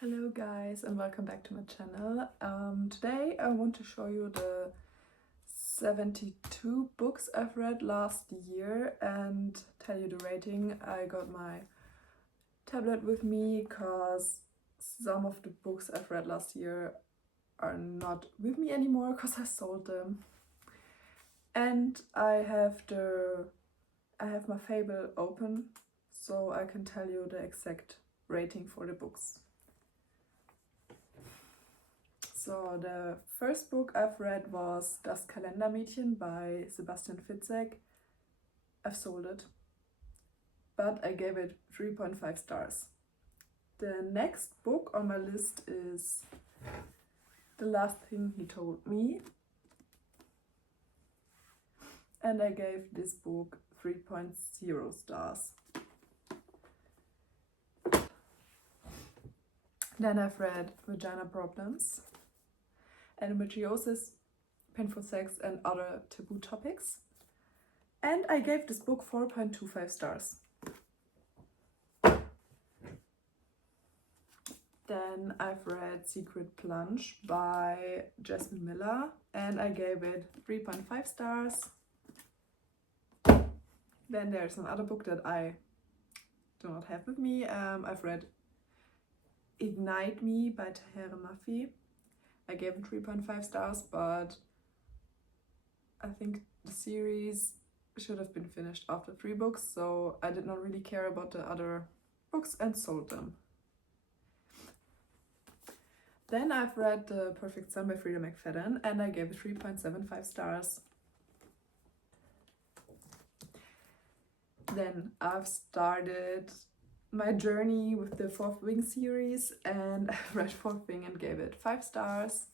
Hello guys and welcome back to my channel. Today I want to show you the 72 books I've read last year and tell you the rating. I got my tablet with me because some of the books I've read last year are not with me anymore because I sold them. And I have my Fable open so I can tell you the exact rating for the books. So the first book I've read was Das Kalendermädchen by Sebastian Fitzek. I've sold it, but I gave it 3.5 stars. The next book on my list is The Last Thing He Told Me, and I gave this book 3.0 stars. Then I've read Vagina Problems, Endometriosis, Painful Sex and Other Taboo Topics, and I gave this book 4.25 stars. Then I've read Secret Plunge by Jasmine Miller and I gave it 3.5 stars. Then there's another book that I do not have with me. I've read Ignite Me by Tahereh Mafi. I gave it 3.5 stars, but I think the series should have been finished after 3 books, so I did not really care about the other books and sold them. Then I've read The Perfect Sun by Frida McFadden and I gave it 3.75 stars. Then I've started my journey with the Fourth Wing series and I read Fourth Wing and gave it 5 stars.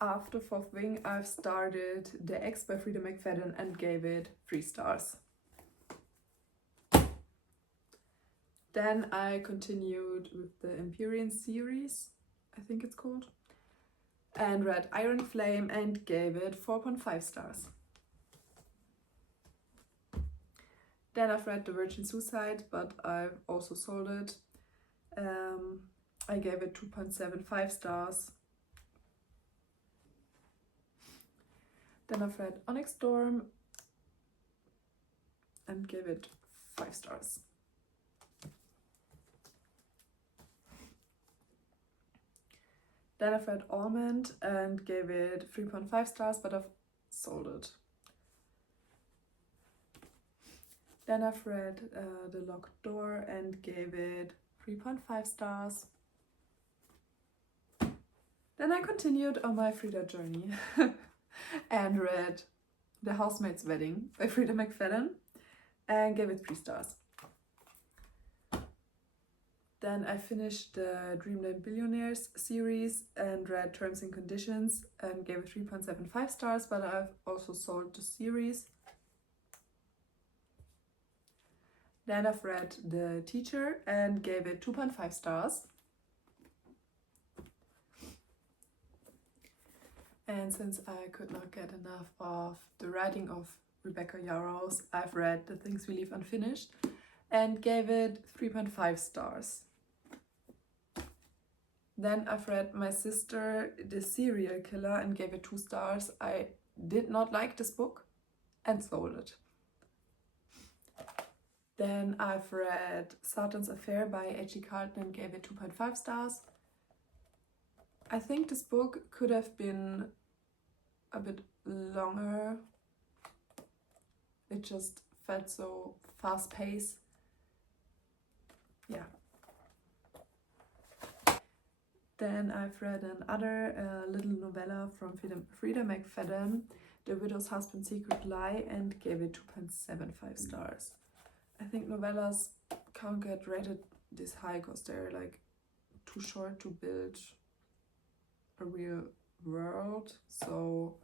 After Fourth Wing, I've started The X by Frida McFadden and gave it 3 stars. Then I continued with the Empyrean series, I think it's called, and read Iron Flame and gave it 4.5 stars. Then I've read The Virgin Suicide, but I've also sold it. I gave it 2.75 stars. Then I've read Onyx Storm and gave it 5 stars. Then I've read Almond and gave it 3.5 stars, but I've sold it. Then I've read The Locked Door and gave it 3.5 stars. Then I continued on my Frida journey and read The Housemaid's Wedding by Frida McFadden and gave it 3 stars. Then I finished the Dreamland Billionaires series and read Terms and Conditions and gave it 3.75 stars, but I've also sold the series. Then I've read The Teacher and gave it 2.5 stars. And since I could not get enough of the writing of Rebecca Yarros, I've read The Things We Leave Unfinished and gave it 3.5 stars. Then I've read My Sister, the Serial Killer and gave it 2 stars. I did not like this book and sold it. Then I've read Satan's Affair by H.E. Carlton and gave it 2.5 stars. I think this book could have been a bit longer. It just felt so fast-paced. Yeah. Then I've read another little novella from Frida McFadden, The Widow's Husband's Secret Lie, and gave it 2.75 stars. I think novellas can't get rated this high because they're like too short to build a real world. So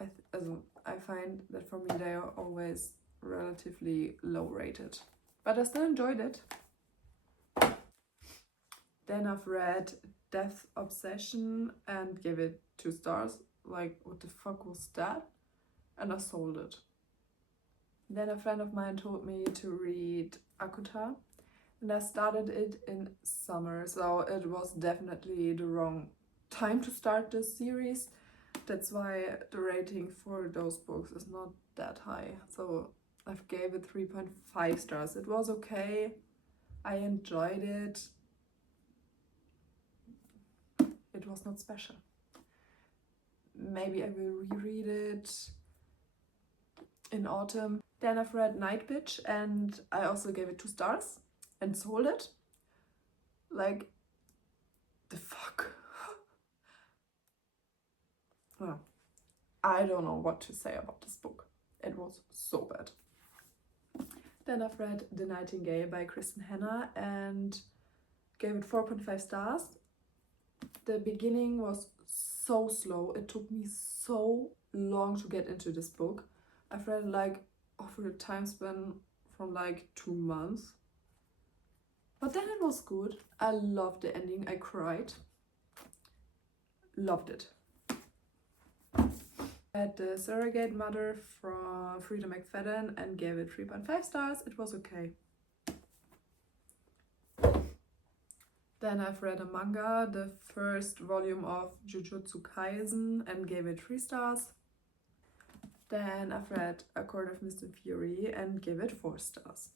I find that for me they are always relatively low rated, but I still enjoyed it. Then I've read Death Obsession and gave it 2 stars. Like, what the fuck was that? And I sold it. Then a friend of mine told me to read Akuta, and I started it in summer, so it was definitely the wrong time to start this series. That's why the rating for those books is not that high. So I've gave it 3.5 stars. It was okay. I enjoyed it. It was not special. Maybe I will reread it in autumn. Then I've read Night Bitch, and I also gave it 2 stars and sold it. Like, the fuck? Well, I don't know what to say about this book. It was so bad. Then I've read The Nightingale by Kristen Hanna and gave it 4.5 stars. The beginning was so slow. It took me so long to get into this book. I've read it like over a time span from like 2 months. But then it was good. I loved the ending. I cried. Loved it. I had The Surrogate Mother from Frida McFadden and gave it 3.5 stars. It was okay. Then I've read a manga, the first volume of Jujutsu Kaisen, and gave it 3 stars. Then I've read A Court of Mist and Fury and gave it 4 stars.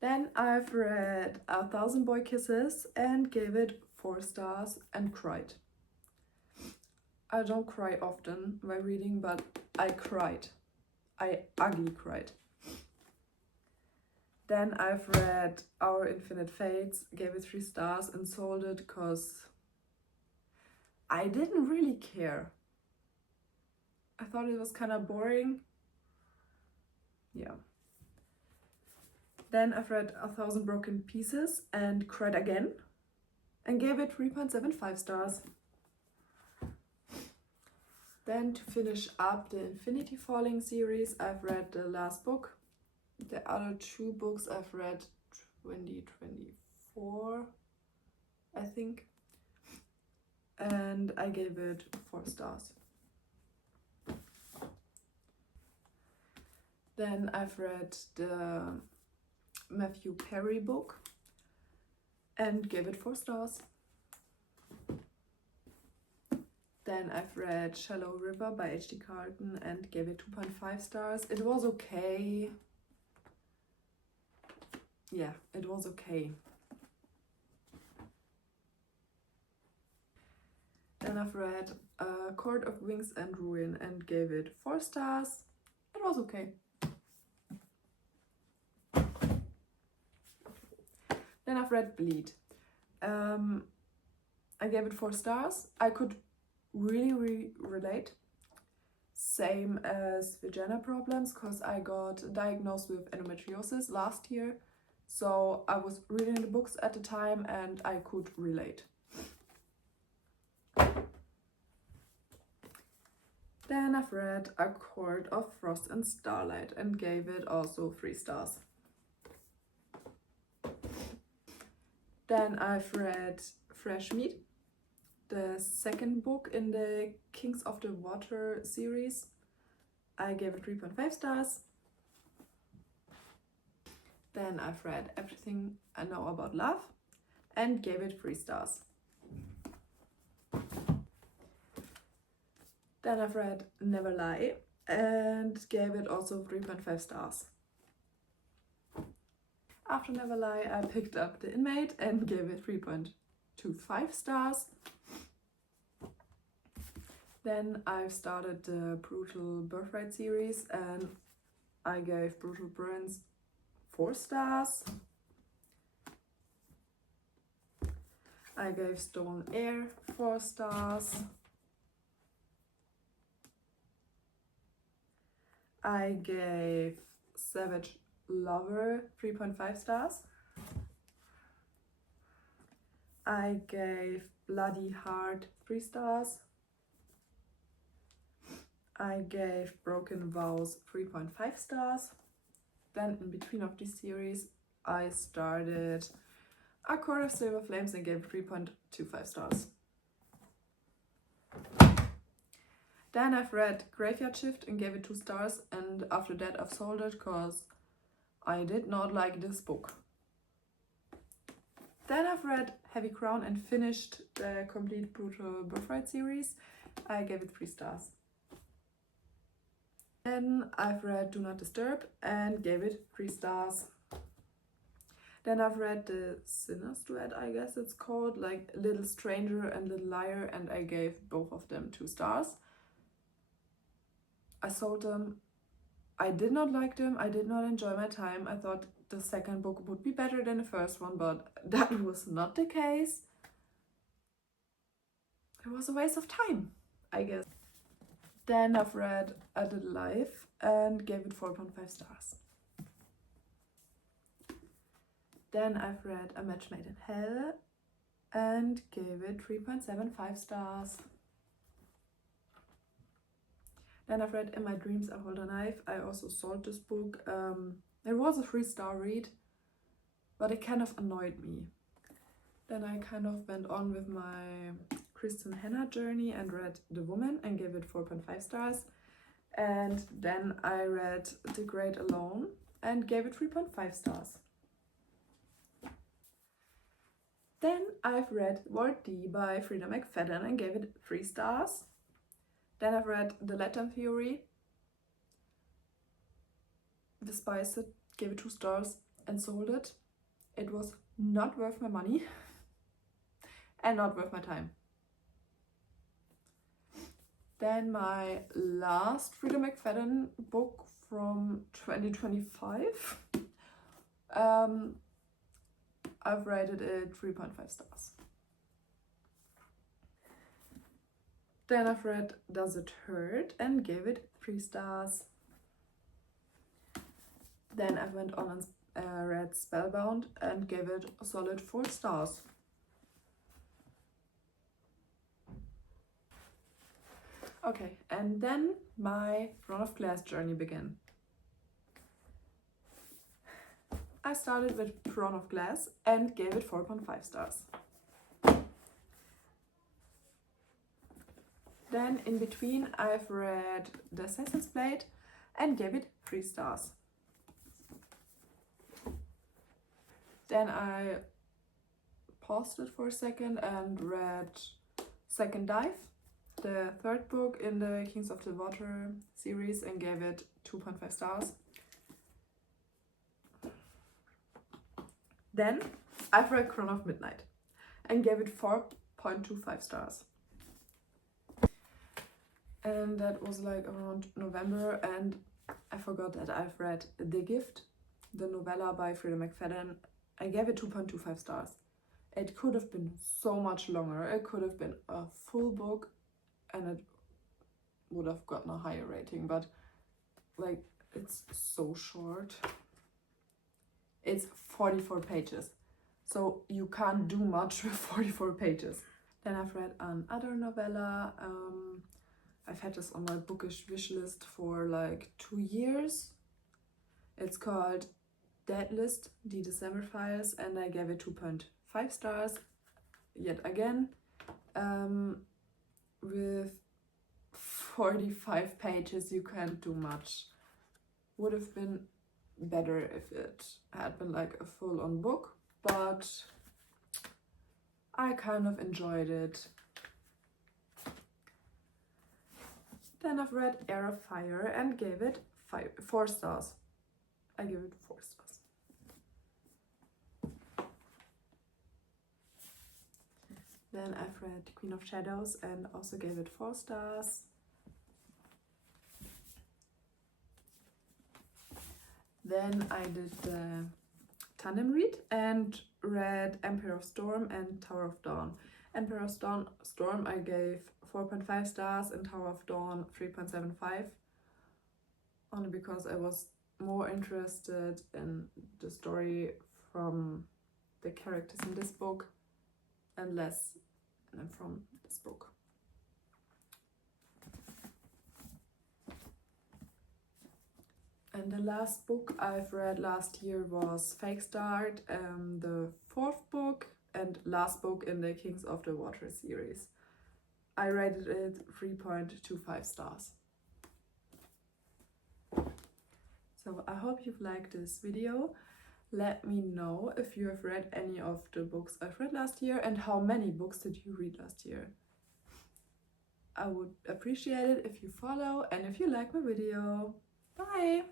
Then I've read A Thousand Boy Kisses and gave it 4 stars and cried. I don't cry often while reading, but I cried. I ugly cried. Then I've read Our Infinite Fates, gave it 3 stars and sold it because I didn't really care. I thought it was kind of boring. Yeah. Then I've read A Thousand Broken Pieces and cried again and gave it 3.75 stars. Then to finish up the Infinity Falling series, I've read the last book. The other 2 books I've read 2024, I think. And I gave it 4 stars. Then I've read the Matthew Perry book and gave it 4 stars. Then I've read Shallow River by H.D. Carlton and gave it 2.5 stars. It was okay. Yeah, it was okay. Then I've read Court of Wings and Ruin and gave it 4 stars. It was okay. Then I've read Bleed. I gave it 4 stars. I could really relate. Same as vagina problems, because I got diagnosed with endometriosis last year. So I was reading the books at the time and I could relate. Then I've read A Court of Frost and Starlight and gave it also 3 stars. Then I've read Fresh Meat, the second book in the Kings of the Water series. I gave it 3.5 stars. Then I've read Everything I Know About Love and gave it 3 stars. Then I've read Never Lie and gave it also 3.5 stars. After Never Lie, I picked up The Inmate and gave it 3.25 stars. Then I've started the Brutal Birthright series and I gave Brutal Prince 4 stars. I gave Stolen Air 4 stars. I gave Savage Lover 3.5 stars. I gave Bloody Heart 3 stars. I gave Broken Vows 3.5 stars. Then in between of this series, I started A Court of Silver Flames and gave 3.25 stars. Then I've read Graveyard Shift and gave it 2 stars, and after that I've sold it because I did not like this book. Then I've read Heavy Crown and finished the complete Brutal Birthright series. I gave it 3 stars. Then I've read Do Not Disturb and gave it 3 stars. Then I've read The Sinner's Duet, I guess it's called, like Little Stranger and Little Liar, and I gave both of them 2 stars. I sold them. I did not like them. I did not enjoy my time. I thought the second book would be better than the first one, but that was not the case. It was a waste of time, I guess. Then I've read A Little Life and gave it 4.5 stars. Then I've read A Match Made in Hell and gave it 3.75 stars. Then I've read In My Dreams I Hold a Knife. I also sold this book. It was a 3-star read, but it kind of annoyed me. Then I kind of went on with my Kristen Hanna journey and read The Woman and gave it 4.5 stars. And then I read The Great Alone and gave it 3.5 stars. Then I've read Ward D by Frida McFadden and gave it 3 stars. Then I've read The Latin Theory, despised it, gave it 2 stars and sold it. It was not worth my money and not worth my time. Then my last Frida McFadden book from 2025, I've rated it 3.5 stars. Then I've read Does It Hurt and gave it 3 stars. Then I went on and read Spellbound and gave it a solid 4 stars. Okay, and then my Throne of Glass journey began. I started with Throne of Glass and gave it 4.5 stars. Then in between I've read The Assassin's Blade and gave it 3 stars. Then I paused it for a second and read Second Dive, the 3rd book in the Kings of the Water series, and gave it 2.5 stars. Then I've read Crown of Midnight and gave it 4.25 stars. And that was like around November, and I forgot that I've read The Gift, the novella by Frida McFadden. I gave it 2.25 stars. It could have been so much longer. It could have been a full book and it would have gotten a higher rating, but like it's so short. It's 44 pages, so you can't do much with 44 pages. Then I've read another novella. I've had this on my bookish wish list for like 2 years. It's called Dead List, Die December Files, and I gave it 2.5 stars. Yet again, with 45 pages you can't do much. Would have been better if it had been like a full-on book, but I kind of enjoyed it. Then I've read Heir of Fire and gave it 4 stars. I give it 4 stars. Then I've read Queen of Shadows and also gave it 4 stars. Then I did the tandem read and read Emperor of Storm and Tower of Dawn. Emperor of Storm I gave 4.5 stars and Tower of Dawn 3.75, only because I was more interested in the story from the characters in this book and less from this book. And the last book I've read last year was Fake Start, the 4th book and last book in the Kings of the Water series. I rated it 3.25 stars. So I hope you've liked this video. Let me know if you have read any of the books I've read last year and how many books did you read last year. I would appreciate it if you follow and if you like my video. Bye!